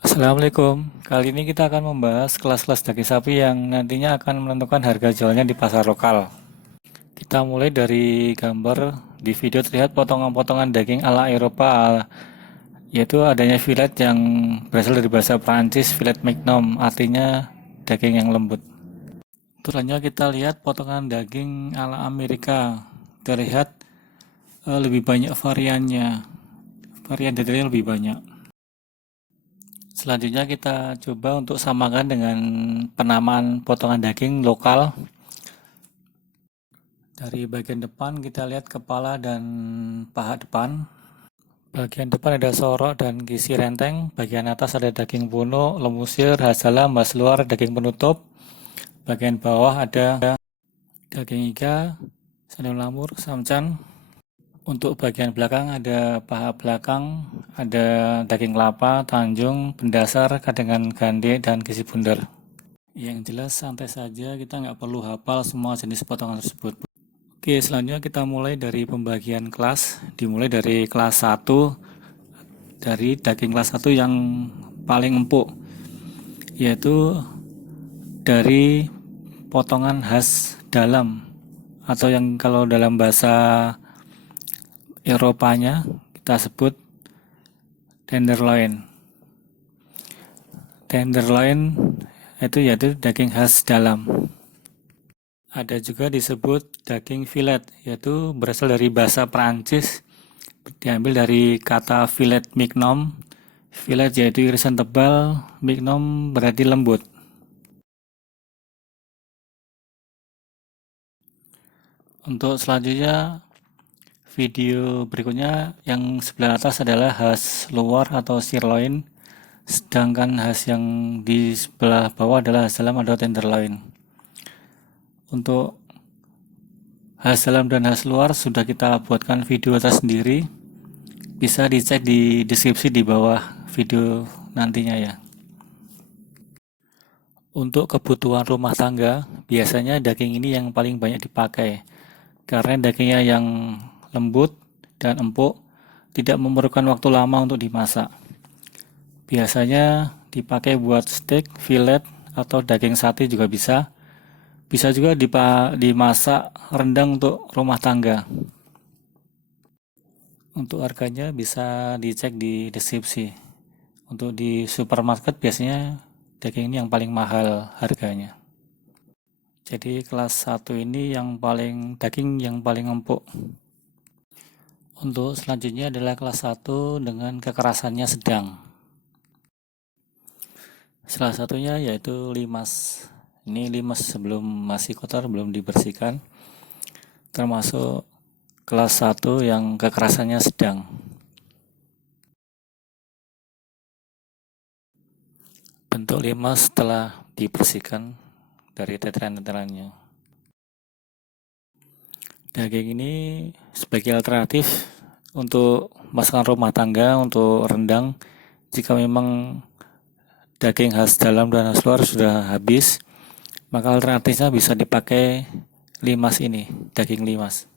Assalamualaikum. Kali ini kita akan membahas kelas-kelas daging sapi yang nantinya akan menentukan harga jualnya di pasar lokal. Kita mulai dari gambar. Di video terlihat potongan-potongan daging ala Eropa, yaitu adanya fillet yang berasal dari bahasa Prancis, fillet mignon, artinya daging yang lembut. Selanjutnya kita lihat potongan daging ala Amerika. Terlihat lebih banyak variannya, varian detailnya lebih banyak. Selanjutnya kita coba untuk samakan dengan penamaan potongan daging lokal. Dari bagian depan kita lihat kepala dan paha depan. Bagian depan ada sorok dan gisi renteng. Bagian atas ada daging puno, lemusir, hasala, mas luar, daging penutup. Bagian bawah ada daging iga, sandung lamur, samcan. Untuk bagian belakang ada paha belakang, ada daging kelapa, tanjung, pendasar, kadengan gande, dan gisi bundar. Yang jelas santai saja, kita nggak perlu hafal semua jenis potongan tersebut. Oke, selanjutnya kita mulai dari pembagian kelas. Dimulai dari kelas 1, dari daging kelas 1 yang paling empuk, yaitu dari potongan khas dalam, atau yang kalau dalam bahasa Eropanya kita sebut tenderloin. Tenderloin yaitu daging khas dalam. Ada juga disebut daging fillet, yaitu berasal dari bahasa Prancis, diambil dari kata fillet mignon. Fillet yaitu irisan tebal, mignon berarti lembut. Untuk selanjutnya, video berikutnya yang sebelah atas adalah khas luar atau sirloin, sedangkan khas yang di sebelah bawah adalah khas dalam atau tenderloin. Untuk khas dalam dan khas luar sudah kita buatkan video tersendiri, bisa dicek di deskripsi di bawah video nantinya ya. Untuk kebutuhan rumah tangga, biasanya daging ini yang paling banyak dipakai, karena dagingnya yang lembut dan empuk, tidak memerlukan waktu lama untuk dimasak. Biasanya dipakai buat steak, fillet, atau daging sate juga bisa. Bisa juga dimasak rendang untuk rumah tangga. Untuk harganya bisa dicek di deskripsi. Untuk di supermarket biasanya daging ini yang paling mahal harganya. Jadi kelas 1 ini daging yang paling empuk. Untuk selanjutnya adalah kelas 1 dengan kekerasannya sedang. Salah satunya yaitu limas. Ini limas sebelum masih kotor, belum dibersihkan. Termasuk kelas 1 yang kekerasannya sedang. Bentuk limas setelah dibersihkan dari tetelan-tetelannya. Daging ini sebagai alternatif untuk masakan rumah tangga, untuk rendang. Jika memang daging khas dalam dan khas luar sudah habis, maka alternatifnya bisa dipakai limas ini, daging limas.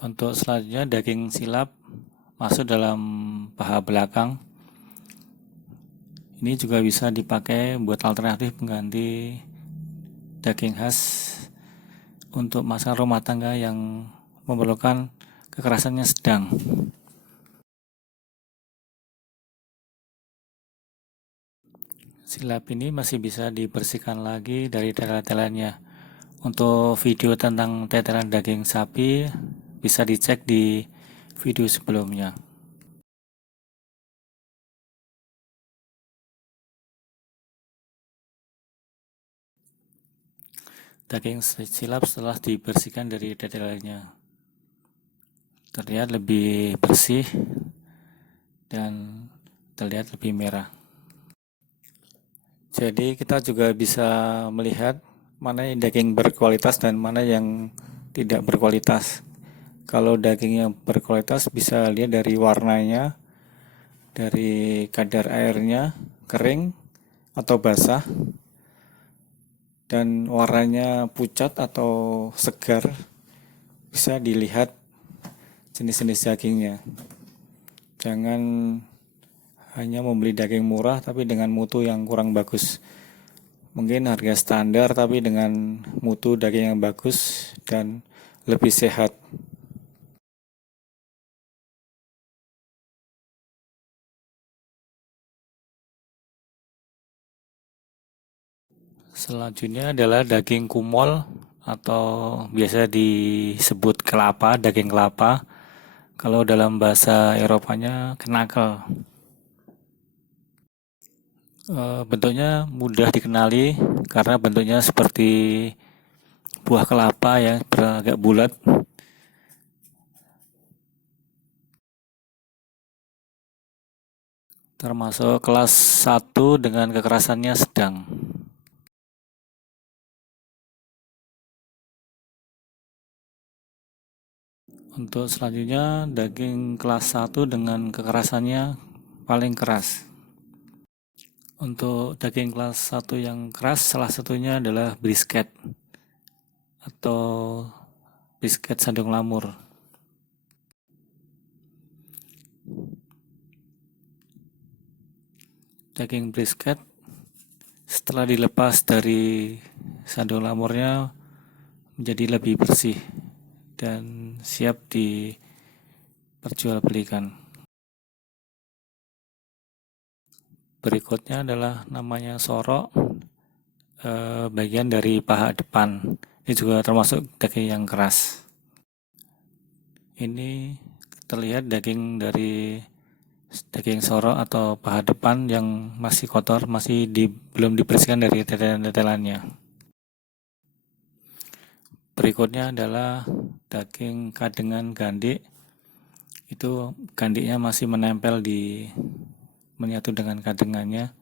Untuk selanjutnya daging silap masuk dalam paha belakang. Ini juga bisa dipakai buat alternatif pengganti daging khas untuk masakan rumah tangga yang memerlukan kekerasannya sedang. Silap ini masih bisa dibersihkan lagi dari tetelan-tetelannya. Untuk video tentang tetelan daging sapi bisa dicek di video sebelumnya. Daging silap setelah dibersihkan dari tetelannya terlihat lebih bersih dan terlihat lebih merah. Jadi kita juga bisa melihat mana yang daging berkualitas dan mana yang tidak berkualitas. Kalau daging yang berkualitas bisa lihat dari warnanya, dari kadar airnya kering, atau basah dan warnanya pucat atau segar, bisa dilihat jenis-jenis dagingnya. Jangan hanya membeli daging murah tapi dengan mutu yang kurang bagus. Mungkin harga standar tapi dengan mutu daging yang bagus dan lebih sehat. Selanjutnya adalah daging kumol atau biasa disebut kelapa, daging kelapa. Kalau dalam bahasa Eropanya knuckle. Bentuknya mudah dikenali karena bentuknya seperti buah kelapa ya, agak bulat. Termasuk kelas 1 dengan kekerasannya sedang. Untuk selanjutnya daging kelas 1 dengan kekerasannya paling keras. Untuk daging kelas 1 yang keras salah satunya adalah brisket atau brisket sandung lamur. Daging brisket setelah dilepas dari sandung lamurnya menjadi lebih bersih dan siap diperjualbelikan. Berikutnya adalah namanya sorok, bagian dari paha depan. Ini juga termasuk daging yang keras. Ini terlihat daging sorok atau paha depan yang masih kotor, belum dibersihkan dari tetelan-tetelannya. Berikutnya adalah daging kadengan gandik. Itu gandiknya masih menyatu dengan kadengannya.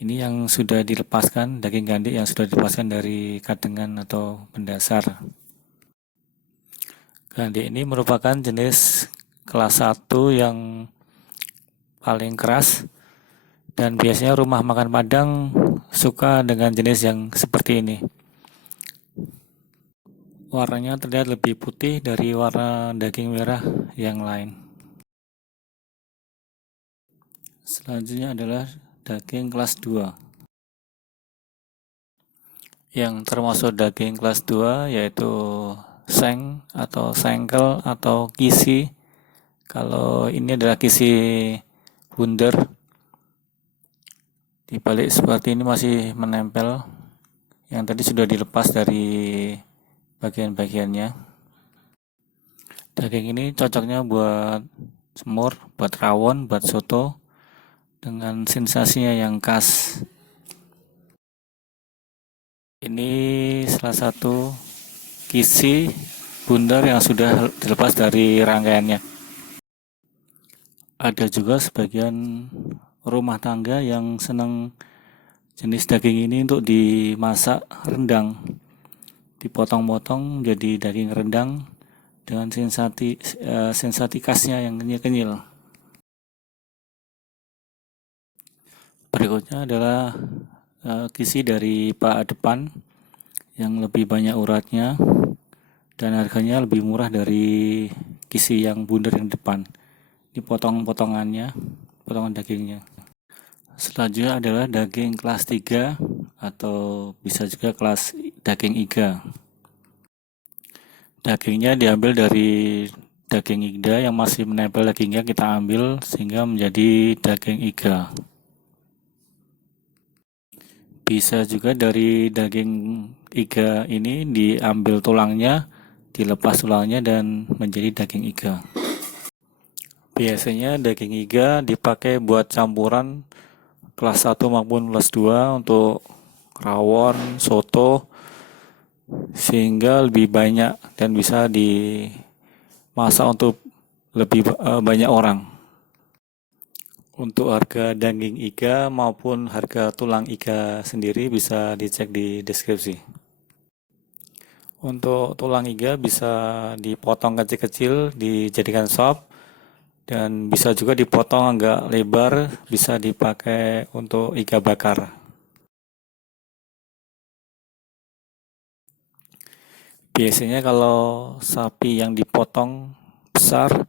Ini yang sudah dilepaskan, daging gandik yang sudah dilepaskan dari kadengan atau pendasar. Gandik ini merupakan jenis kelas 1 yang paling keras dan biasanya rumah makan Padang suka dengan jenis yang seperti ini. Warnanya terlihat lebih putih dari warna daging merah yang lain. Selanjutnya adalah daging kelas 2. Yang termasuk daging kelas 2 yaitu seng atau sengkel atau kisi. Kalau ini adalah kisi bundar, di balik seperti ini masih menempel, yang tadi sudah dilepas dari bagian-bagiannya. Daging ini cocoknya buat semur, buat rawon, buat soto, dengan sensasinya yang khas. Ini salah satu kisi bundar yang sudah dilepas dari rangkaiannya. Ada juga sebagian rumah tangga yang senang jenis daging ini untuk dimasak rendang. Dipotong-potong jadi daging rendang dengan sensasi khasnya yang kenyal-kenyal. Berikutnya adalah kisi dari paha depan yang lebih banyak uratnya dan harganya lebih murah dari kisi yang bundar yang depan. Ini potongan dagingnya. Selanjutnya adalah daging kelas 3 atau bisa juga kelas daging iga. Dagingnya diambil dari daging iga yang masih menempel dagingnya, kita ambil sehingga menjadi daging iga. Bisa juga dari daging iga ini diambil tulangnya, dilepas tulangnya dan menjadi daging iga. Biasanya daging iga dipakai buat campuran kelas 1 maupun kelas 2 untuk rawon, soto, sehingga lebih banyak dan bisa dimasak untuk lebih banyak orang. Untuk harga daging iga maupun harga tulang iga sendiri bisa dicek di deskripsi. Untuk tulang iga bisa dipotong kecil-kecil, dijadikan sop, dan bisa juga dipotong agak lebar, bisa dipakai untuk iga bakar. Biasanya kalau sapi yang dipotong besar,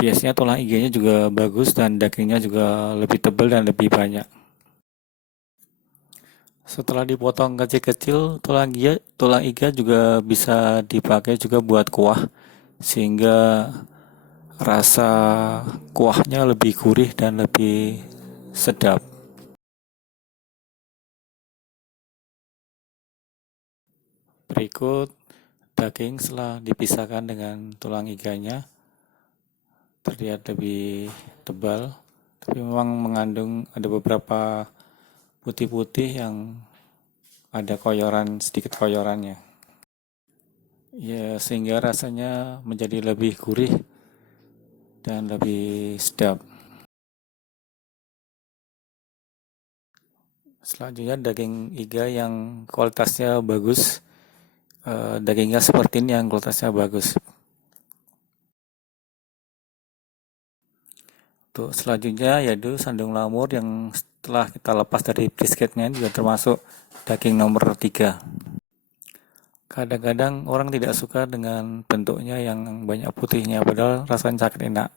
biasanya tulang iganya juga bagus dan dagingnya juga lebih tebal dan lebih banyak. Setelah dipotong kecil-kecil, tulang iga juga bisa dipakai juga buat kuah, sehingga rasa kuahnya lebih gurih dan lebih sedap. Berikut daging setelah dipisahkan dengan tulang iganya, terlihat lebih tebal, tapi memang mengandung ada beberapa putih-putih yang ada sedikit koyorannya. Ya, sehingga rasanya menjadi lebih gurih dan lebih sedap. Selanjutnya daging iga yang kualitasnya bagus. Dagingnya seperti ini yang kualitasnya bagus. Untuk selanjutnya yaitu sandung lamur yang setelah kita lepas dari brisketnya juga termasuk daging nomor 3. Kadang-kadang orang tidak suka dengan bentuknya yang banyak putihnya, padahal rasanya sangat enak.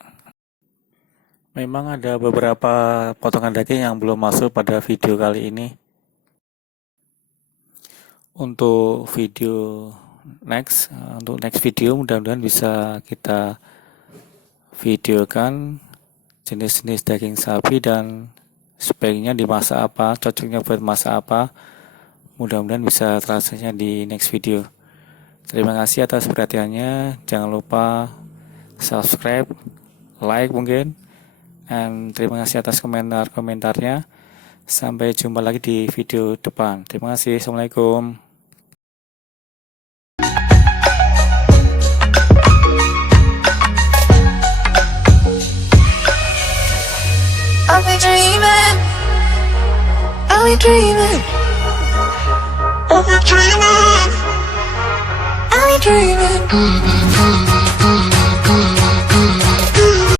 Memang ada beberapa potongan daging yang belum masuk pada video kali ini. Untuk next video mudah-mudahan bisa kita videokan jenis-jenis daging sapi dan sebaiknya dimasak apa, cocoknya buat masak apa. Mudah-mudahan bisa terasanya di next video. Terima kasih atas perhatiannya. Jangan lupa subscribe, like mungkin, dan terima kasih atas komentarnya. Sampai jumpa lagi di video depan. Terima kasih. Assalamualaikum. I'll be dreaming, I'll be dreaming, I'll be dreaming.